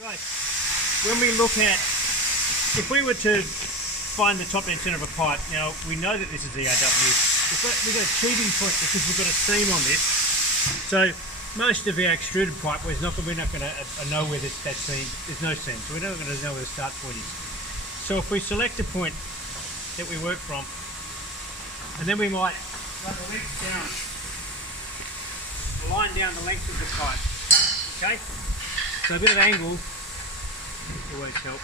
Right, when we look at, if we were to find the top dead centre of a pipe, now we know that this is ERW, we've got a cheating point because we've got a seam on this, so most of our extruded pipe, we're not going to know where that seam, there's no seam, so we're not going to know where the start point is. So if we select a point that we work from, and then we might run the length down, line down the length of the pipe, okay? So a bit of angle always helps.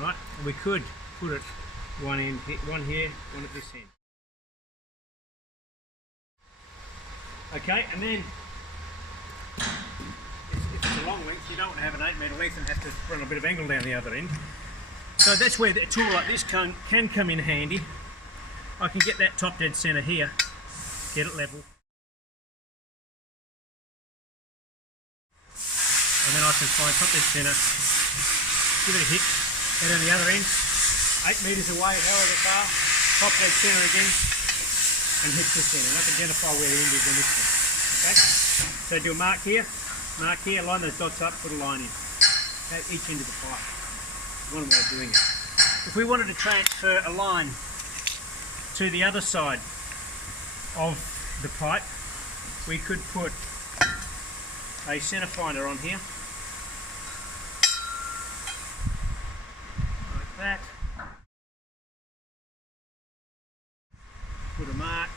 Alright, and we could put it one here, one at this end. Okay, and then if it's a long length, you don't want to have an 8 metre length and have to run a bit of angle down the other end. So that's where a tool like this can come in handy. I can get that top dead centre here, get it level. And then I can find top dead centre, give it a hit, head on the other end, 8 metres away, however far, top dead centre again, and hit this end. And I can identify where the end is on this one. Okay? So do a mark here, line those dots up, put a line in. At each end of the pipe. One way of doing it. If we wanted to transfer a line to the other side of the pipe, we could put a centre finder on here, like that, put a mark,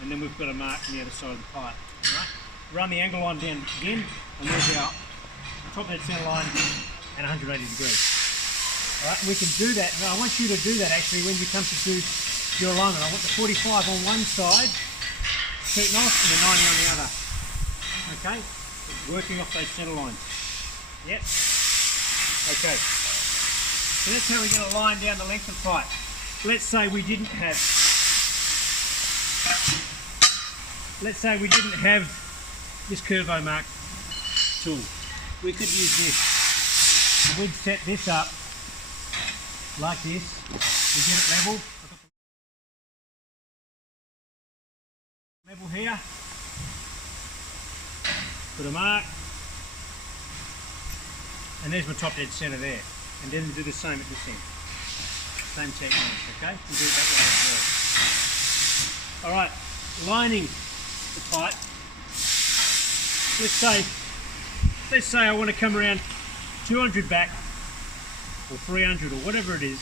and then we've got a mark on the other side of the pipe. Right? Run the angle line down again, and there's our top dead centre line and 180 degrees. Alright, we can do that. Now I want you to do that actually when you come to do your alignment. I want the 45 on one side, shooting off, and the 90 on the other. Okay? Working off those centre lines. Yep. Okay. So that's how we're going to line down the length of pipe. Let's say we didn't have this Curvo Mark tool. We could use this. We'd set this up like this. We get it level. Level here. Put a mark. And there's my top dead centre there. And then do the same at this end. Same technique, okay? We do it that way as well. Alright, lining the pipe. Let's say I want to come around 200 back, or 300, or whatever it is.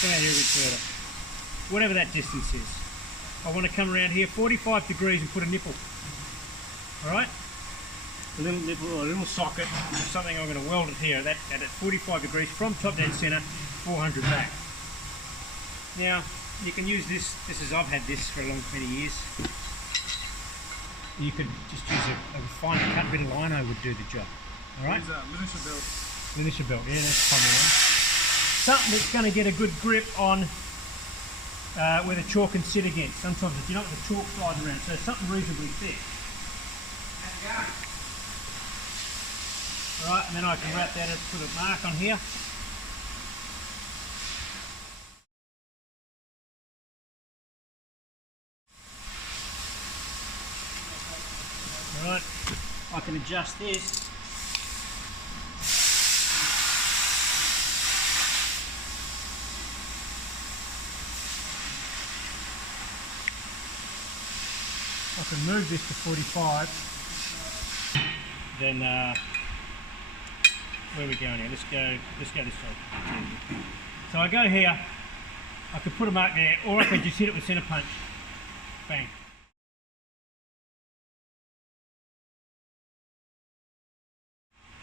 Come out here a bit further. Whatever that distance is. I want to come around here 45 degrees and put a nipple. Alright? A little nipple or a little socket or something. I'm going to weld it here at 45 degrees from top dead centre, 400 back. Now, you can use this is, I've had this for a long many years. You could just use a fine cut bit of lino would do the job. Alright? Miniature belt. Miniature belt, yeah, that's a common one. Something that's going to get a good grip on where the chalk can sit against. Sometimes you don't want the chalk sliding around, so something reasonably thick. Alright, and then I can wrap that and put a mark on here. Alright, I can adjust this. I can move this to 45. Then where are we going here? Let's go this way. So I go here, I could put a mark there, or I could just hit it with centre punch. Bang.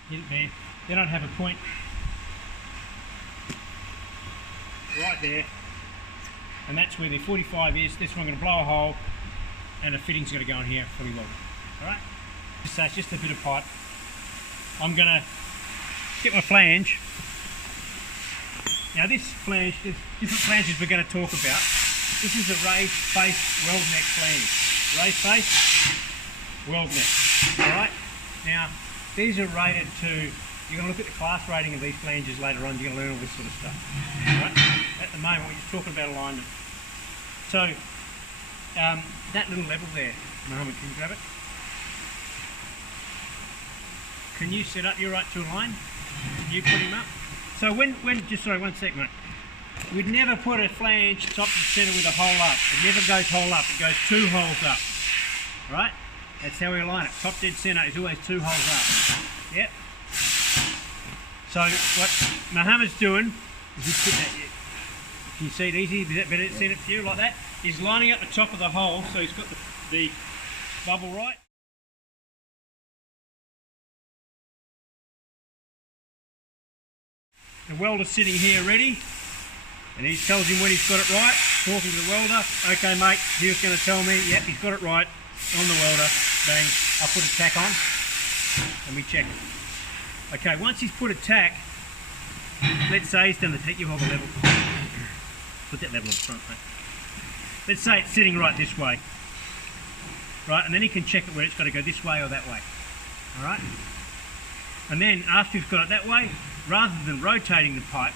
Hit it there. Then I'd have a point right there, and that's where the 45 is. This one I'm going to blow a hole, and the fitting's going to go in here fully welded. Alright? So it's just a bit of pipe. I'm going to get my flange. Now this flange, there's different flanges we're going to talk about. This is a raised face weld neck flange. Raised face, weld neck. Alright? Now these are rated to, you're going to look at the class rating of these flanges later on, you're going to learn all this sort of stuff. Alright? At the moment we're just talking about alignment. So that little level there, Mohammed, can you grab it? Can you set up your right to a line? Can you put him up? So when just sorry, one sec, mate. We'd never put a flange top to centre with a hole up. It never goes hole up, it goes 2 holes up. Right? That's how we align it. Top dead centre is always 2 holes up. Yep. So what Mohammed's doing is he's putting that, can you see it easy? Is that better to see it for you like that? He's lining up the top of the hole so he's got the bubble right. The welder's sitting here ready, and he tells him when he's got it right, talking to the welder. Okay mate, he was going to tell me, yep, he's got it right, on the welder, bang, I put a tack on, and we check it. Okay, once he's put a tack, let's say he's done the tack, you hold the level. Put that level in front, mate. Let's say it's sitting right this way. Right, and then he can check it where it's got to go this way or that way. Alright? And then after you've got it that way, rather than rotating the pipe,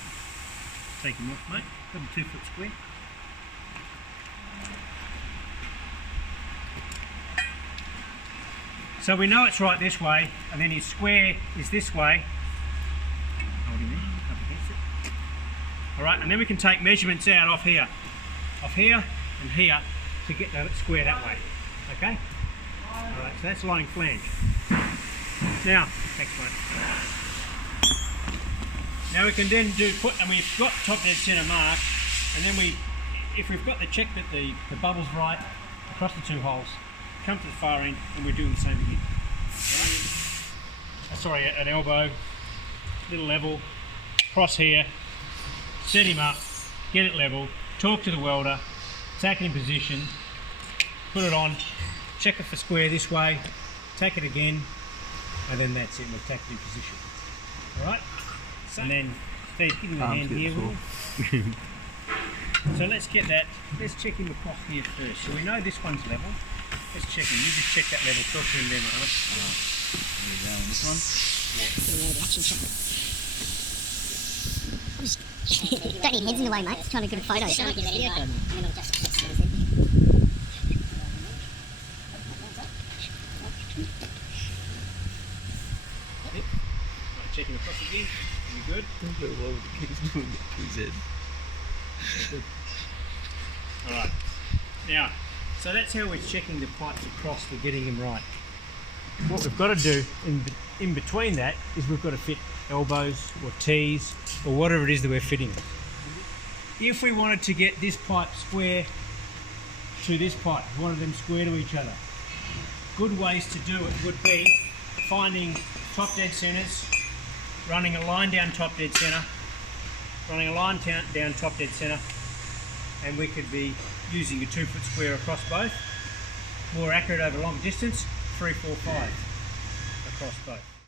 take him off, mate, got a 2-foot square. So we know it's right this way, and then his square is this way. Hold him there, up against it. Alright, and then we can take measurements out off here and here to get that square that way. Okay? Alright, so that's lining flange. Now, thanks mate. Now we can then and we've got top dead centre mark, and then if we've got the check that the bubble's right, across the 2 holes, come to the far end, and we're doing the same again. Right? Sorry, an elbow, little level, cross here, set him up, get it level, talk to the welder, tack it in position, put it on, check it for square this way, tack it again, and then that's it, we'll tack it in position. Alright? And then Steve, give him a hand here. So let's get that, let's check him across here first. So we know this one's level. Let's check him. You just check that level. Talk to him there, Mohammed. There you go. And this one? Yeah. Don't need heads in the way, mate. It's trying to get a photo. Check him across again. You good? Alright. Now, so that's how we're checking the pipes across for getting them right. What we've got to do in between that is we've got to fit elbows or T's or whatever it is that we're fitting. If we wanted to get this pipe square to this pipe, one of them square to each other, good ways to do it would be finding top dead centres, running a line down top dead centre, running a line down top dead centre, and we could be using a 2-foot square across both. More accurate over long distance, 3, 4, 5 across both.